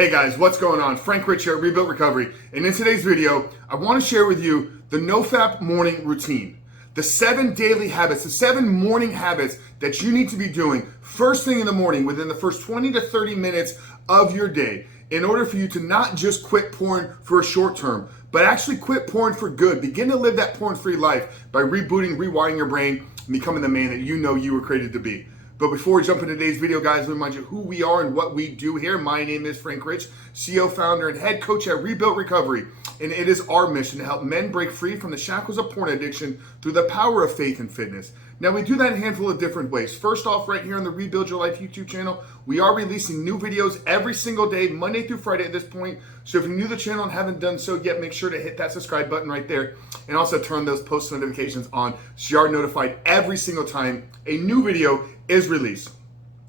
Hey guys, what's going on? Frank Rich here at Rebuilt Recovery, and in today's video, I want to share with you the NoFap morning routine. The 7 daily habits, the 7 morning habits that you need to be doing first thing in the morning within the first 20 to 30 minutes of your day in order for you to not just quit porn for a short term, but actually quit porn for good. Begin to live that porn-free life by rebooting, rewiring your brain, and becoming the man that you know you were created to be. But before we jump into today's video, guys, let me remind you who we are and what we do here. My name is Frank Rich, CEO, founder, and head coach at Rebuilt Recovery. And it is our mission to help men break free from the shackles of porn addiction through the power of faith and fitness. Now, we do that in a handful of different ways. First off, right here on the Rebuild Your Life YouTube channel, we are releasing new videos every single day, Monday through Friday at this point. So if you're new to the channel and haven't done so yet, make sure to hit that subscribe button right there and also turn those post notifications on so you are notified every single time a new video is released.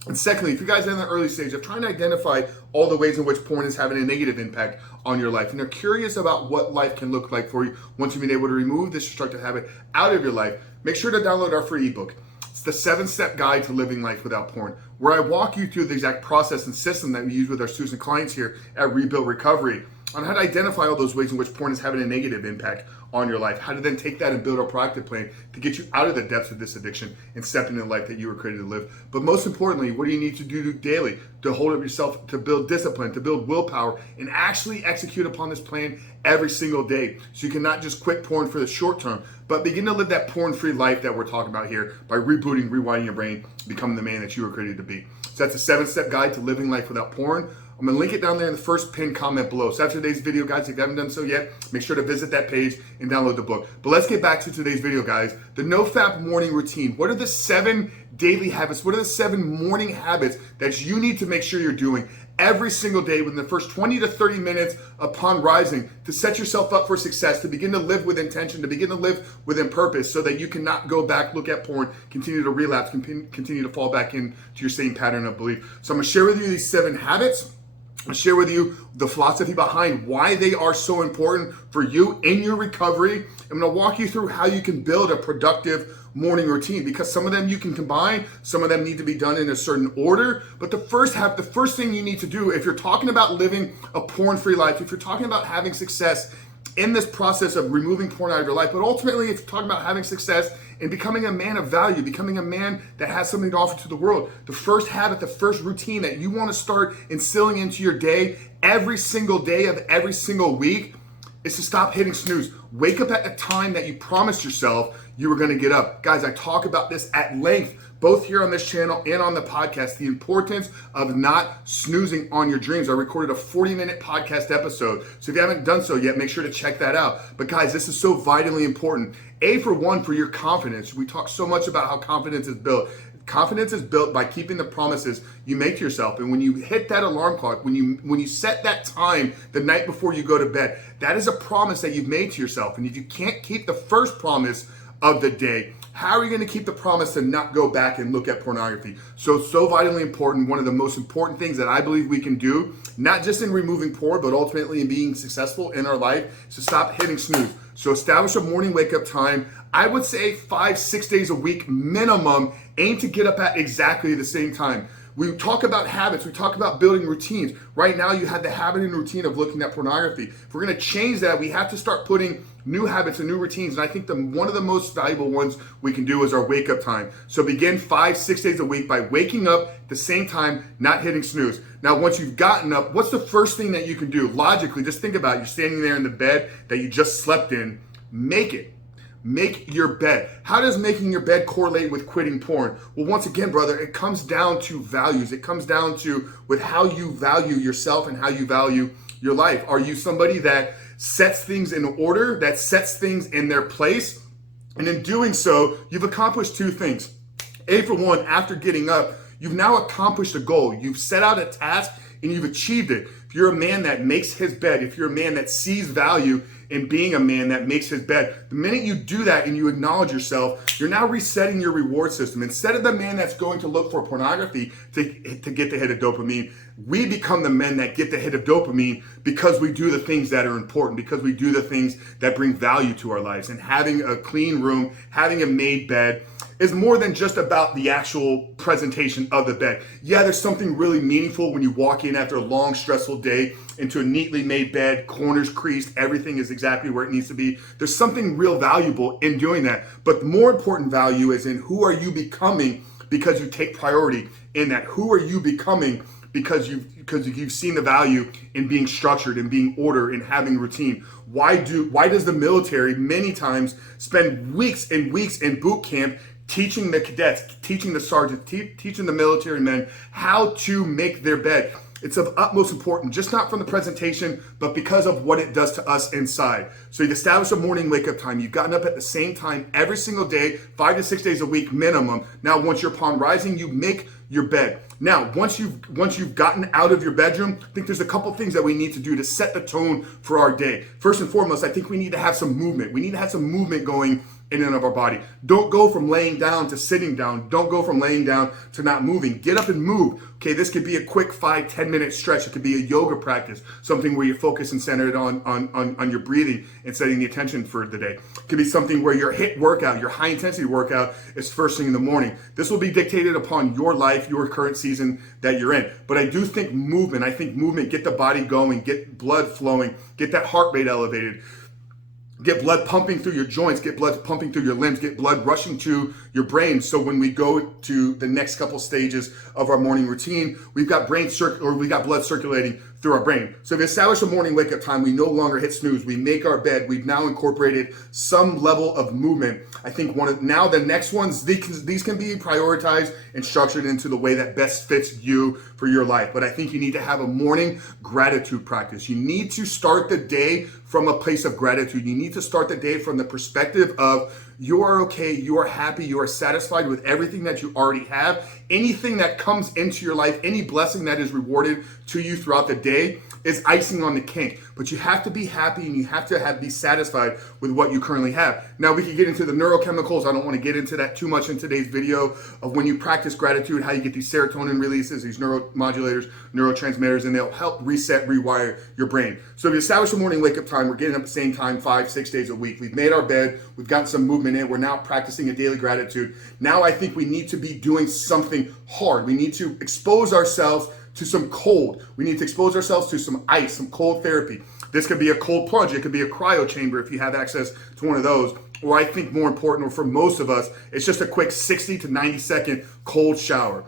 And secondly, if you guys are in the early stage of trying to identify all the ways in which porn is having a negative impact on your life and you're curious about what life can look like for you once you've been able to remove this destructive habit out of your life, make sure to download our free ebook. It's the 7-step guide to living life without porn, where I walk you through the exact process and system that we use with our SNOOZE clients here at Rebuilt Recovery on how to identify all those ways in which porn is having a negative impact on your life, how to then take that and build a proactive plan to get you out of the depths of this addiction and step into the life that you were created to live. But most importantly, what do you need to do daily to hold up yourself, to build discipline, to build willpower, and actually execute upon this plan every single day so you can not just quit porn for the short term, but begin to live that porn-free life that we're talking about here by rebooting, rewinding your brain, becoming the man that you were created to be. So that's a 7-step guide to living life without porn. I'm gonna link it down there in the first pinned comment below. So after today's video, guys, if you haven't done so yet, make sure to visit that page and download the book. But let's get back to today's video, guys. The NoFap morning routine. What are the 7 daily habits? What are the 7 morning habits that you need to make sure you're doing every single day within the first 20 to 30 minutes upon rising to set yourself up for success, to begin to live with intention, to begin to live within purpose so that you cannot go back, look at porn, continue to relapse, continue to fall back into your same pattern of belief. So I'm gonna share with you these 7 habits. I'll share with you the philosophy behind why they are so important for you in your recovery. I'm going to walk you through how you can build a productive morning routine, because some of them you can combine, some of them need to be done in a certain order. But the first thing you need to do if you're talking about living a porn-free life, if you're talking about having success in this process of removing porn out of your life, but ultimately if you're talking about having success and becoming a man of value, becoming a man that has something to offer to the world, the first habit, the first routine that you want to start instilling into your day every single day of every single week is to stop hitting snooze. Wake up at the time that you promised yourself you were going to get up. Guys, I talk about this at length, both here on this channel and on the podcast, the importance of not snoozing on your dreams. I recorded a 40-minute podcast episode. So if you haven't done so yet, make sure to check that out. But guys, this is so vitally important. For your confidence. We talk so much about how confidence is built. Confidence is built by keeping the promises you make to yourself. And when you hit that alarm clock, when you set that time the night before you go to bed, that is a promise that you've made to yourself. And if you can't keep the first promise of the day, how are you going to keep the promise to not go back and look at pornography? So vitally important. One of the most important things that I believe we can do, not just in removing porn, but ultimately in being successful in our life, is to stop hitting snooze. So establish a morning wake up time. I would say 5-6 days a week minimum. Aim to get up at exactly the same time. We talk about habits. We talk about building routines. Right now, you have the habit and routine of looking at pornography. If we're going to change that, we have to start putting new habits and new routines. And I think one of the most valuable ones we can do is our wake up time. So begin 5-6 days a week by waking up at the same time, not hitting snooze. Now, once you've gotten up, what's the first thing that you can do? Logically, just think about it. You're standing there in the bed that you just slept in. Make it. Make your bed. How does making your bed correlate with quitting porn? Well, once again, brother, it comes down to values. It comes down to with how you value yourself and how you value your life. Are you somebody that sets things in order, that sets things in their place? And in doing so, you've accomplished 2 things. For one, after getting up, you've now accomplished a goal. You've set out a task and you've achieved it. If you're a man that makes his bed, if you're a man that sees value in being a man that makes his bed, the minute you do that and you acknowledge yourself, you're now resetting your reward system. Instead of the man that's going to look for pornography to get the hit of dopamine, we become the men that get the hit of dopamine because we do the things that are important, because we do the things that bring value to our lives. And having a clean room, having a made bed, is more than just about the actual presentation of the bed. Yeah, there's something really meaningful when you walk in after a long, stressful day into a neatly made bed, corners creased, everything is exactly where it needs to be. There's something real valuable in doing that. But the more important value is in who are you becoming because you take priority in that. Who are you becoming because you've seen the value in being structured, in being ordered, in having routine. Why does the military many times spend weeks and weeks in boot camp teaching the cadets, teaching the sergeants, teaching the military men how to make their bed? It's of utmost importance, just not from the presentation, but because of what it does to us inside. So you've established a morning wake-up time. You've gotten up at the same time every single day, 5 to 6 days a week minimum. Now, once you're upon rising, you make your bed. Now, once you've gotten out of your bedroom, I think there's a couple things that we need to do to set the tone for our day. First and foremost, I think we need to have some movement. We need to have some movement going in and of our body. Don't go from laying down to sitting down. Don't go from laying down to not moving. Get up and move. Okay, this could be a quick 5-10 minute stretch. It could be a yoga practice, something where you're focused and centered on your breathing and setting the attention for the day. It could be something where your HIIT workout, your high intensity workout, is first thing in the morning. This will be dictated upon your life, your current season that you're in. But I do think movement, get the body going, get blood flowing, get that heart rate elevated. Get blood pumping through your joints, get blood pumping through your limbs, get blood rushing to your brain. So when we go to the next couple stages of our morning routine, we've got blood circulating through our brain. So if we establish a morning wake up time, we no longer hit snooze. We make our bed. We've now incorporated some level of movement. I think now the next ones, these can be prioritized and structured into the way that best fits you for your life. But I think you need to have a morning gratitude practice. You need to start the day from a place of gratitude. You need to start the day from the perspective of you are okay, you are happy, you are satisfied with everything that you already have. Anything that comes into your life, any blessing that is rewarded to you throughout the day is icing on the cake. But you have to be happy and you have to be satisfied with what you currently have. Now we can get into the neurochemicals. I don't want to get into that too much in today's video of when you practice gratitude, how you get these serotonin releases, these neuromodulators, neurotransmitters, and they'll help reset, rewire your brain. So if you establish a morning wake-up time, we're getting up at the same time 5-6 days a week. We've made our bed, we've gotten some movement in, we're now practicing a daily gratitude. Now I think we need to be doing something hard. We need to expose ourselves to some cold. We need to expose ourselves to some ice, some cold therapy. This could be a cold plunge. It could be a cryo chamber if you have access to one of those. Or I think more important, or for most of us, it's just a quick 60 to 90 second cold shower.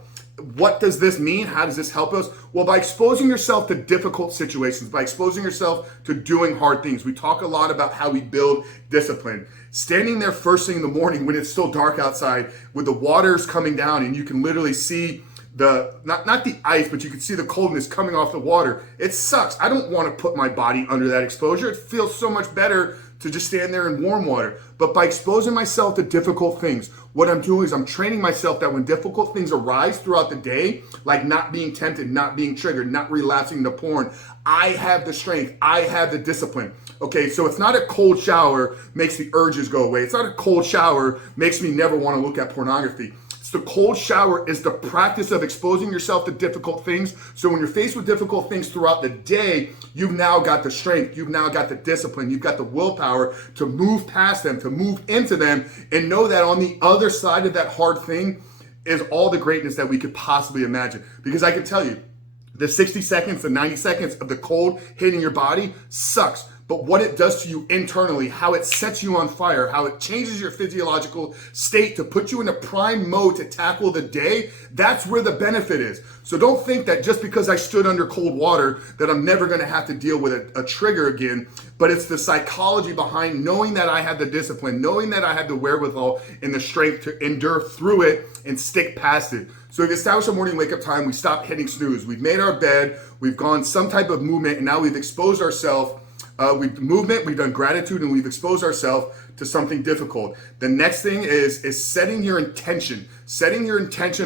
What does this mean? How does this help us? Well, by exposing yourself to difficult situations, by exposing yourself to doing hard things. We talk a lot about how we build discipline. Standing there first thing in the morning when it's still dark outside with the waters coming down and you can literally see not the ice, but you can see the coldness coming off the water. It sucks. I don't want to put my body under that exposure. It feels so much better to just stand there in warm water. But by exposing myself to difficult things, what I'm doing is I'm training myself that when difficult things arise throughout the day, like not being tempted, not being triggered, not relapsing into porn, I have the strength, I have the discipline. Okay, so it's not a cold shower makes the urges go away. It's not a cold shower makes me never want to look at pornography. The cold shower is the practice of exposing yourself to difficult things. So when you're faced with difficult things throughout the day, you've now got the strength, you've now got the discipline, you've got the willpower to move past them, to move into them, and know that on the other side of that hard thing is all the greatness that we could possibly imagine. Because I can tell you, the 60 seconds, the 90 seconds of the cold hitting your body sucks. But what it does to you internally, how it sets you on fire, how it changes your physiological state to put you in a prime mode to tackle the day, that's where the benefit is. So don't think that just because I stood under cold water that I'm never going to have to deal with a trigger again. But it's the psychology behind knowing that I have the discipline, knowing that I have the wherewithal and the strength to endure through it and stick past it. So we've established a morning wake-up time. We stopped hitting snooze. We've made our bed. We've gone some type of movement, and now we've exposed ourselves. We've done gratitude, and we've exposed ourselves to something difficult. The next thing is setting your intention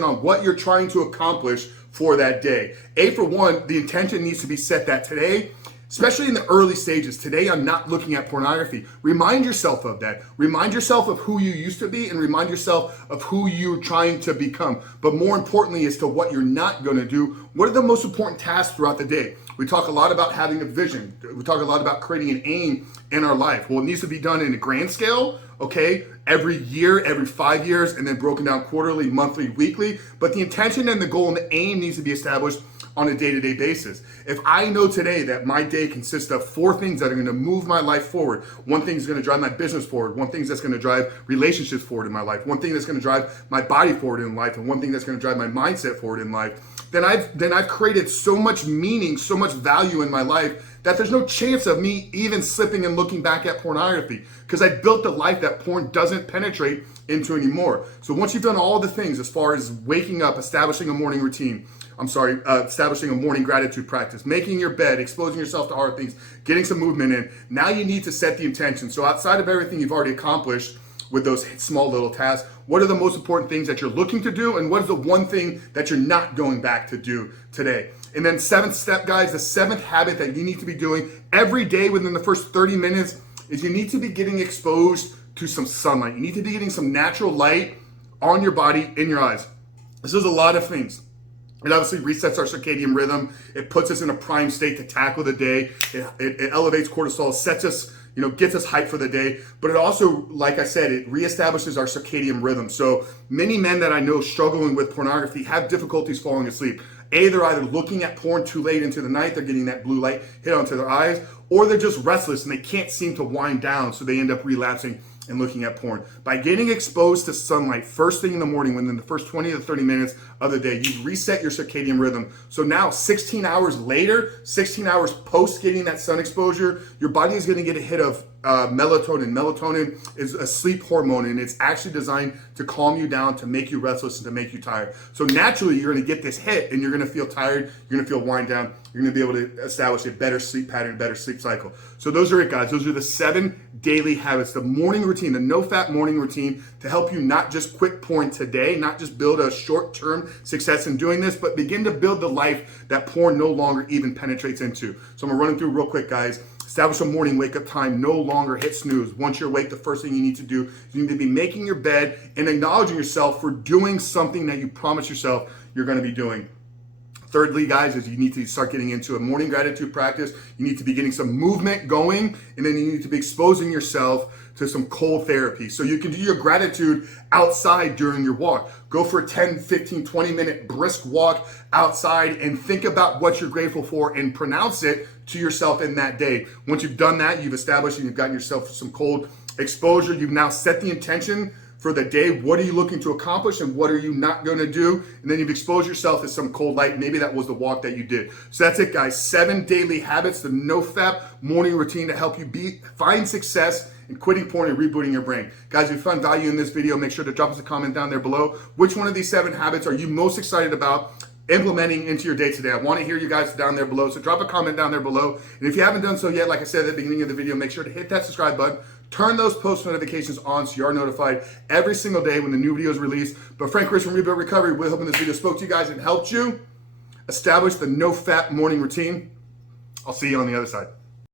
on what you're trying to accomplish for that day. For one, the intention needs to be set that today especially in the early stages. Today, I'm not looking at pornography. Remind yourself of that. Remind yourself of who you used to be and remind yourself of who you're trying to become. But more importantly, as to what you're not going to do, what are the most important tasks throughout the day? We talk a lot about having a vision. We talk a lot about creating an aim in our life. Well, it needs to be done in a grand scale, okay? Every year, every 5 years, and then broken down quarterly, monthly, weekly. But the intention and the goal and the aim needs to be established on a day-to-day basis. If I know today that my day consists of 4 things that are gonna move my life forward, one thing is gonna drive my business forward, one thing that's gonna drive relationships forward in my life, one thing that's gonna drive my body forward in life, and one thing that's gonna drive my mindset forward in life, then I've created so much meaning, so much value in my life that there's no chance of me even slipping and looking back at pornography, because I built a life that porn doesn't penetrate into anymore. So once you've done all the things as far as waking up, establishing a morning routine, establishing a morning gratitude practice, making your bed, exposing yourself to hard things, getting some movement in, now you need to set the intention. So outside of everything you've already accomplished with those small little tasks, what are the most important things that you're looking to do, and what is the one thing that you're not going back to do today? And then 7th step, guys, the 7th habit that you need to be doing every day within the first 30 minutes is you need to be getting exposed to some sunlight. You need to be getting some natural light on your body, in your eyes. This is a lot of things. It obviously resets our circadian rhythm. It puts us in a prime state to tackle the day. It elevates cortisol, sets us, gets us hyped for the day. But it also, like I said, it reestablishes our circadian rhythm. So many men that I know struggling with pornography have difficulties falling asleep. They're either looking at porn too late into the night, they're getting that blue light hit onto their eyes, or they're just restless and they can't seem to wind down, so they end up relapsing and looking at porn. By getting exposed to sunlight first thing in the morning, within the first 20 to 30 minutes of the day, you reset your circadian rhythm. So now 16 hours later, 16 hours post getting that sun exposure, your body is gonna get a hit of melatonin. Melatonin is a sleep hormone, and it's actually designed to calm you down, to make you restless, and to make you tired. So naturally, you're gonna get this hit, and you're gonna feel tired, you're gonna feel wind down, you're gonna be able to establish a better sleep pattern, better sleep cycle. So those are it, guys. Those are the 7 daily habits, the morning routine, the NoFap morning routine, to help you not just quit porn today, not just build a short-term success in doing this, but begin to build the life that porn no longer even penetrates into. So I'm gonna run it through real quick, guys. Establish a morning wake-up time. No longer hit snooze. Once you're awake, the first thing you need to do is you need to be making your bed and acknowledging yourself for doing something that you promised yourself you're going to be doing. Thirdly, guys, is you need to start getting into a morning gratitude practice. You need to be getting some movement going, and then you need to be exposing yourself to some cold therapy. So you can do your gratitude outside during your walk. Go for a 10, 15, 20-minute brisk walk outside and think about what you're grateful for and pronounce it to yourself in that day. Once you've done that, you've established and you've gotten yourself some cold exposure. You've now set the intention for the day. What are you looking to accomplish and what are you not going to do? And then you've exposed yourself to some cold light. Maybe that was the walk that you did. So that's it, guys. 7 daily habits, the NoFap morning routine to help you find success in quitting porn and rebooting your brain. Guys, if you found value in this video, make sure to drop us a comment down there below. Which one of these 7 habits are you most excited about implementing into your day today? I want to hear you guys down there below, so drop a comment down there below. And if you haven't done so yet, like I said at the beginning of the video, make sure to hit that subscribe button, turn those post notifications on so you are notified every single day when the new video is released. But Frank Rich from Reboot Recovery, we're hoping this video spoke to you guys and helped you establish the NoFap morning routine. I'll see you on the other side.